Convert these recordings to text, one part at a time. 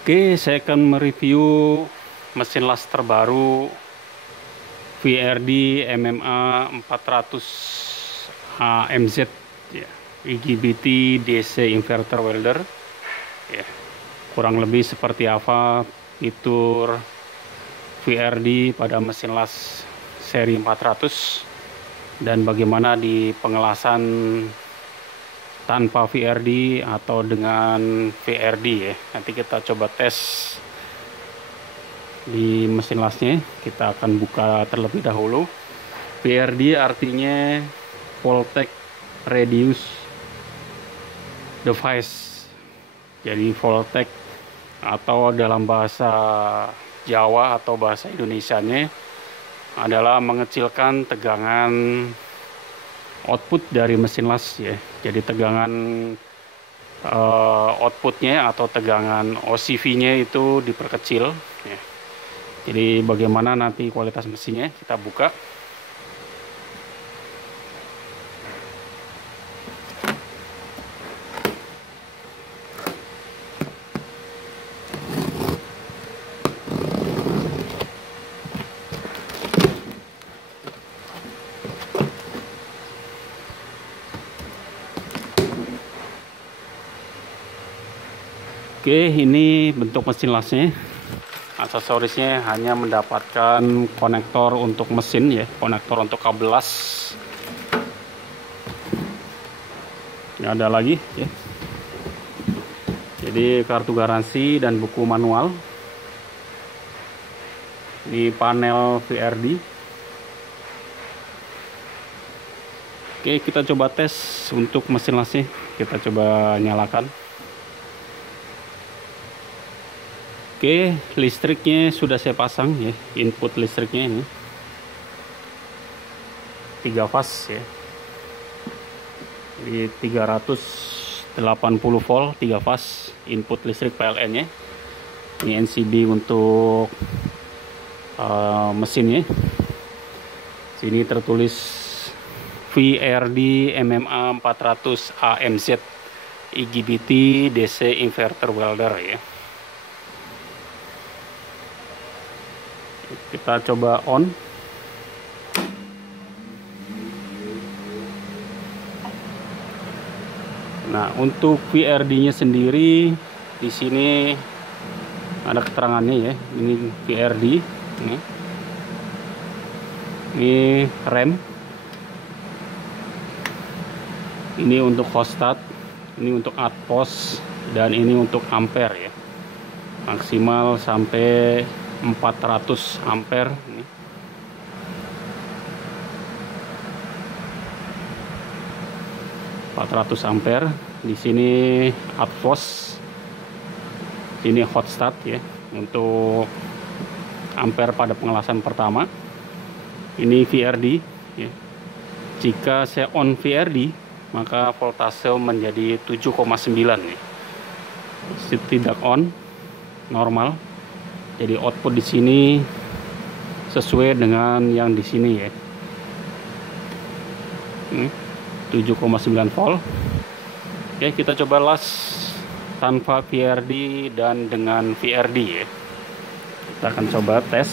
Oke, saya akan mereview mesin las terbaru VRD MMA 400 AMZ ya, IGBT DC inverter welder ya. Kurang lebih seperti apa fitur VRD pada mesin las seri 400 dan bagaimana di pengelasan tanpa VRD atau dengan VRD ya. Nanti kita coba tes di mesin lasnya. Kita akan buka terlebih dahulu. VRD artinya Voltage Reduced Device. Jadi voltage atau dalam bahasa Jawa atau bahasa Indonesianya adalah mengecilkan tegangan output dari mesin las ya. Jadi tegangan outputnya atau tegangan OCV-nya itu diperkecil ya. Jadi bagaimana nanti kualitas mesinnya kita buka. Oke, ini bentuk mesin lasnya. Aksesorisnya hanya mendapatkan konektor untuk mesin ya, konektor untuk kabel las. Ini ada lagi ya. Jadi kartu garansi dan buku manual. Ini panel VRD. Oke, kita coba tes untuk mesin lasnya. Kita coba nyalakan. Oke, listriknya sudah saya pasang ya, input listriknya ini 3 fase ya. Di 380 volt 3 fase input listrik PLN-nya. Ini NCB untuk mesinnya. Sini tertulis VRD MMA 400 AMZ IGBT DC inverter welder ya. Kita coba on. Nah, untuk VRD-nya sendiri di sini ada keterangannya ya. Ini VRD. Ini rem. Ini untuk hostat. Ini untuk outpost dan ini untuk ampere ya. Maksimal sampai 400 ampere. 400 ampere. Di sini outpost, sini hot start ya untuk ampere pada pengelasan pertama. Ini VRD ya. Jika saya on VRD maka voltase menjadi 7,9 ya. Tidak on normal. Jadi output di sini sesuai dengan yang di sini ya. 7,9 volt. Oke, kita coba las tanpa VRD dan dengan VRD ya. Kita akan coba tes.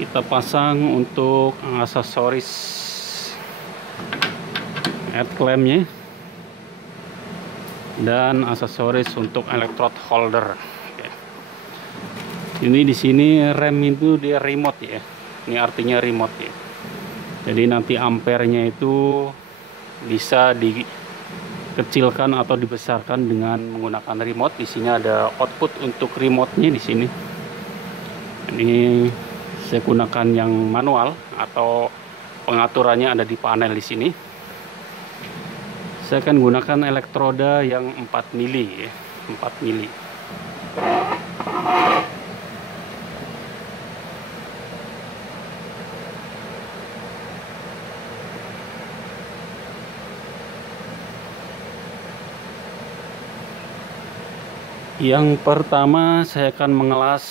Kita pasang untuk aksesoris head clamp-nya dan aksesoris untuk electrode holder. Ini di sini rem itu dia remote ya. Ini artinya remote ya. Jadi nanti ampernya itu bisa dikecilkan atau dibesarkan dengan menggunakan remote. Di sini ada output untuk remote-nya di sini. Ini saya gunakan yang manual atau pengaturannya ada di panel di sini. Saya akan gunakan elektroda yang 4 mili ya, 4 mili. Yang pertama saya akan mengelas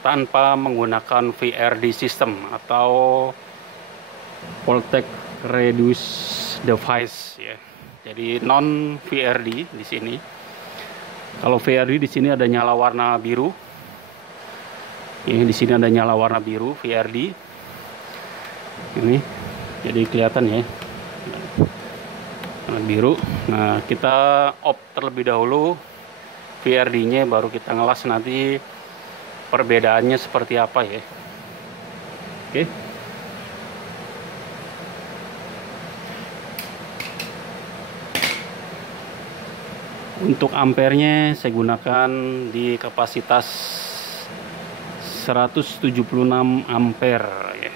tanpa menggunakan VRD system atau Voltage Reduced Device ya. Jadi non VRD di sini. Kalau VRD di sini ada nyala warna biru. Ini di sini ada nyala warna biru VRD. Ini jadi kelihatan ya. Warna biru. Nah, kita off terlebih dahulu VRD-nya, baru kita ngelas nanti perbedaannya seperti apa ya. Oke. Untuk ampernya saya gunakan di kapasitas 176 ampere ya.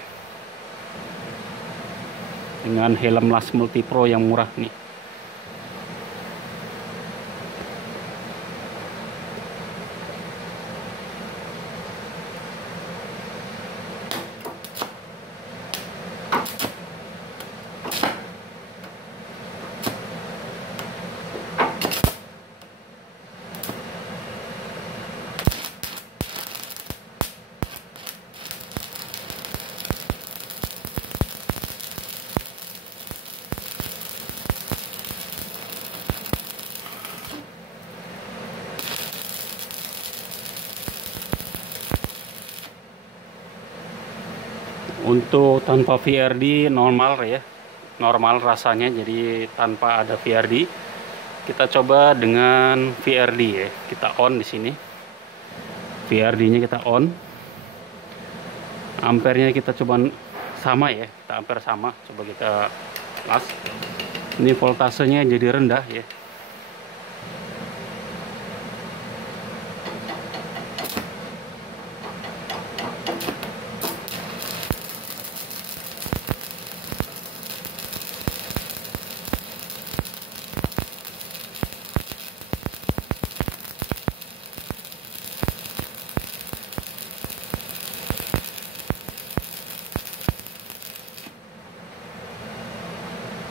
Dengan helm las multipro yang murah nih. Untuk tanpa VRD normal ya, normal rasanya, jadi tanpa ada VRD. Kita coba dengan VRD ya, kita on di sini. VRD-nya kita on. Ampernya kita coba sama ya, kita ampere sama. Coba kita las. Ini voltasenya jadi rendah ya.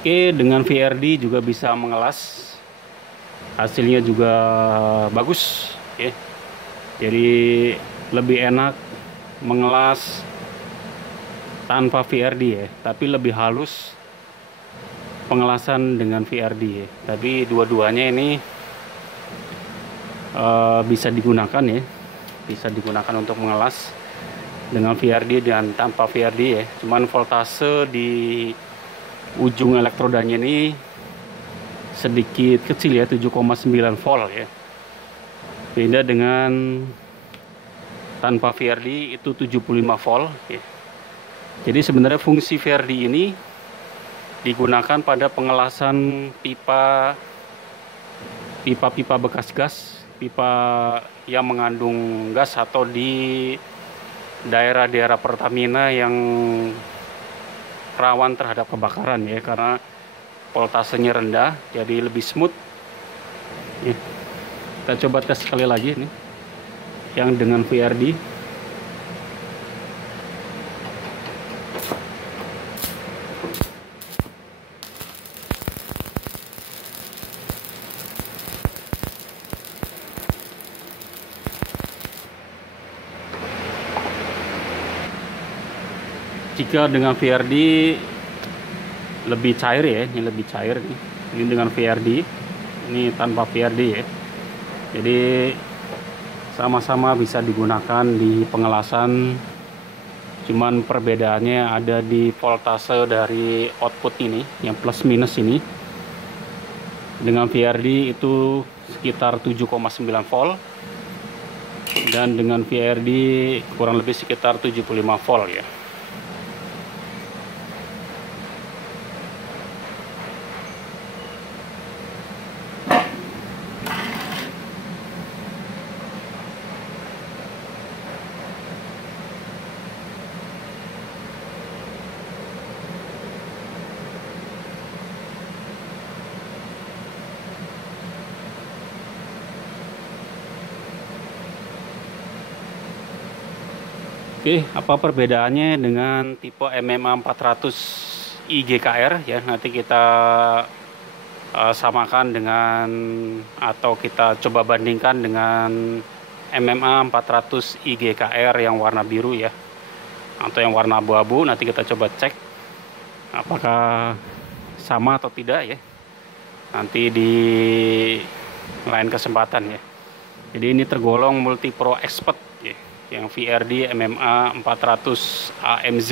Oke, dengan VRD juga bisa mengelas, hasilnya juga bagus ya. Jadi lebih enak mengelas tanpa VRD ya, tapi lebih halus pengelasan dengan VRD ya. Tapi dua-duanya ini bisa digunakan ya, bisa digunakan untuk mengelas dengan VRD dan tanpa VRD ya. Cuman voltase di ujung elektrodanya ini sedikit kecil ya, 7,9 volt ya. Beda dengan tanpa VRD itu 75 volt ya. Jadi sebenarnya fungsi VRD ini digunakan pada pengelasan pipa bekas gas, pipa yang mengandung gas, atau di daerah-daerah Pertamina yang rawan terhadap kebakaran ya, karena voltasenya rendah, jadi lebih smooth ya. Kita coba tes sekali lagi nih yang dengan VRD. Jika dengan VRD lebih cair ya, ini lebih cair nih. Ini dengan VRD, ini tanpa VRD ya. Jadi sama-sama bisa digunakan di pengelasan. Cuman perbedaannya ada di voltase dari output ini, yang plus minus ini. Dengan VRD itu sekitar 7,9 volt. Dan dengan VRD kurang lebih sekitar 75 volt ya. Oke, apa perbedaannya dengan tipe MMA 400 IGKR ya? Nanti kita samakan dengan, atau kita coba bandingkan dengan MMA 400 IGKR yang warna biru ya, atau yang warna abu-abu. Nanti kita coba cek apakah sama atau tidak ya. nanti di lain kesempatan ya. Jadi ini tergolong multi pro expert ya, yang VRD MMA 400 AMZ.